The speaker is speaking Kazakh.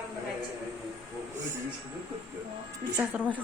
Karnını açık. Öyle bir 3 gün 40 gün. 3 hafta olmadı.